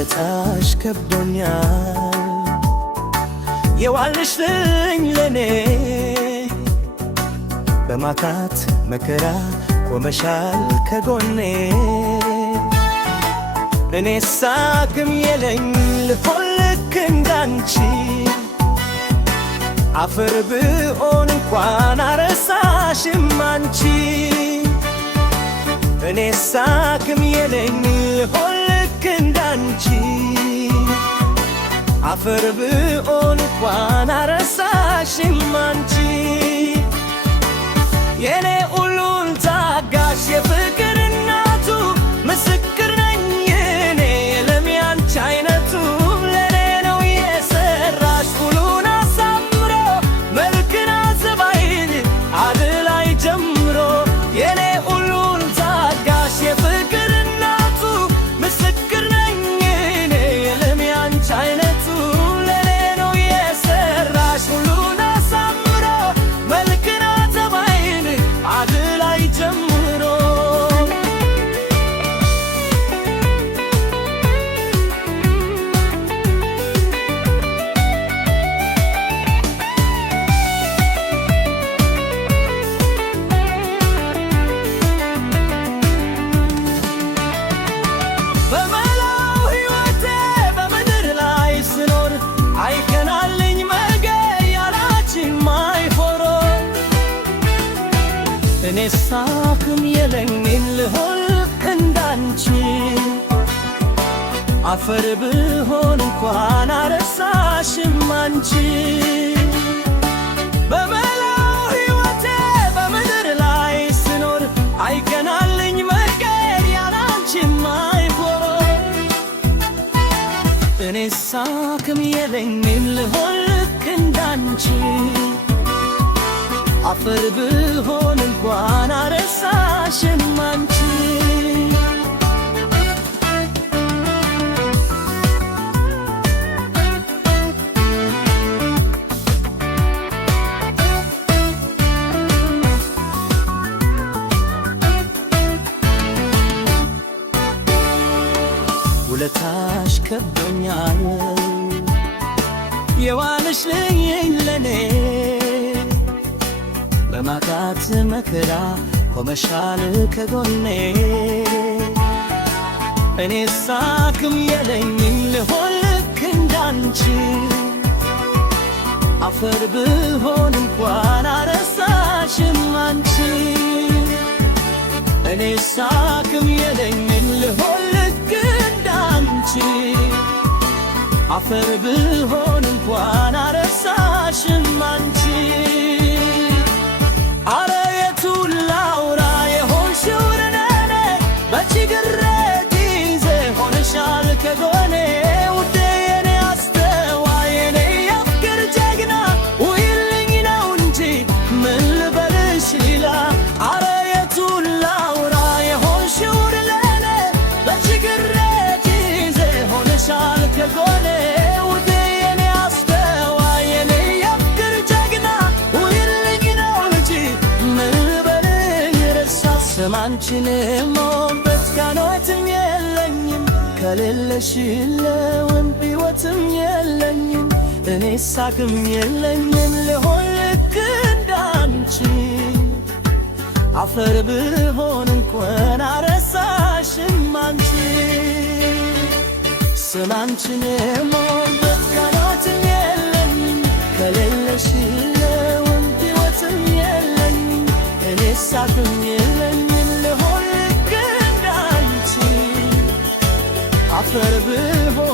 ውለታሽ ከብዶኛል የዋልሽልኝ ለኔ በማጣት መከራ ቆመሻል ከጎኔ እኔስ አቅም የለኝ ልሆን ልክ እንዳንቺ አፈር ብሆን እንኳን አረሳሽም አንቺ እኔስ አቅም የለኝ ልሆን ልክ እንዳንቺ አፈር ብሆን እንኳን አረሳሽም አንቺ የኔ ሁሉን ታጋሽ የፍቅር እናቱ ምስክር ነኝ እኔ ለሚያንቺ አይነቱ ለኔ ነው የሰራሽ ሁሉን አሳምሮ መልክና ዘባይን አድላይ ጀምሮ የኔ ሁሉን ታጋሽ የፍቅር እናቱ ምስክር ነኝ እኔ ለሚያንቺ አይነቱ ለኔ ነው የሰራሽ ሁሉን አሳምሮ መልክና ዘባይን አድላይ ጀምሮ በመላው ሕይወቴ በምድር ላይ ስኖር አይከናልኝ መገኝ ያላችን ማይሆሮ እኔስ አቅም የለኝም ልሆን ልክ እንዳንቺ አፈር ብሆን እንኳን አረሳሽም አንቺ በመላው ሕይወቴ በምድር ላይ ስኖር አይቀናልኝ መገኝ ያላንቺ ማይሆሮ እኔስ አቅም የለኝም ልሆን ልክ እንዳንቺ አፈር ብሆን እንኳን አረሳሽም አንቺ ውለታሽ ከብዶኛል የዋልሽልኝ ለኔ በማጣት መከራ ቆመሻል ከጎኔ እኔስ አቅም የለኝም ልሆን ልክ እንዳንቺ አፈር ብሆን እንኳን አረሳሽም አንቺ እኔስ አቅም የለኝም ልሆን ልክ እንዳንቺ አፈር ብሆን እንኳን አረሳሽም አንቺ አረ የቱን ላውራ የሆንሽው ለኔ በችግር ጊዜ ሆነሻል ከጎኔ ውዴ የኔ አስተዋይ የኔ የፍቅር ጀግና ውይልኝ ነው እንጂ ምን ልበልሽ ሌላ አረ የቱን ላውራ የሆንሽው ለኔ በችግር ጊዜ ሆነሻል ከጎኔ ውዴ የኔ አስተዋይ የኔ የፍቅር ጀግና ውይልኝ ነው እንጂ ምን ልበልሽ ረሳ ስማንችን ሞበት ካኖትም የለኝም ከሌለሽ ለውን ሕይወትም የለኝም እኔስ አቅም የለኝም ልሆን ልክ እንዳንቺ አፈር ብሆን እንኳን አረሳሽም አንቺ ስማንችን ሞበት ካኖትም የለኝም ከሌለሽ ለውን ሕይወትም የለኝም እኔስ አቅም የለኝም ልሆን ልክ እንዳንቺ አፈር ብሆን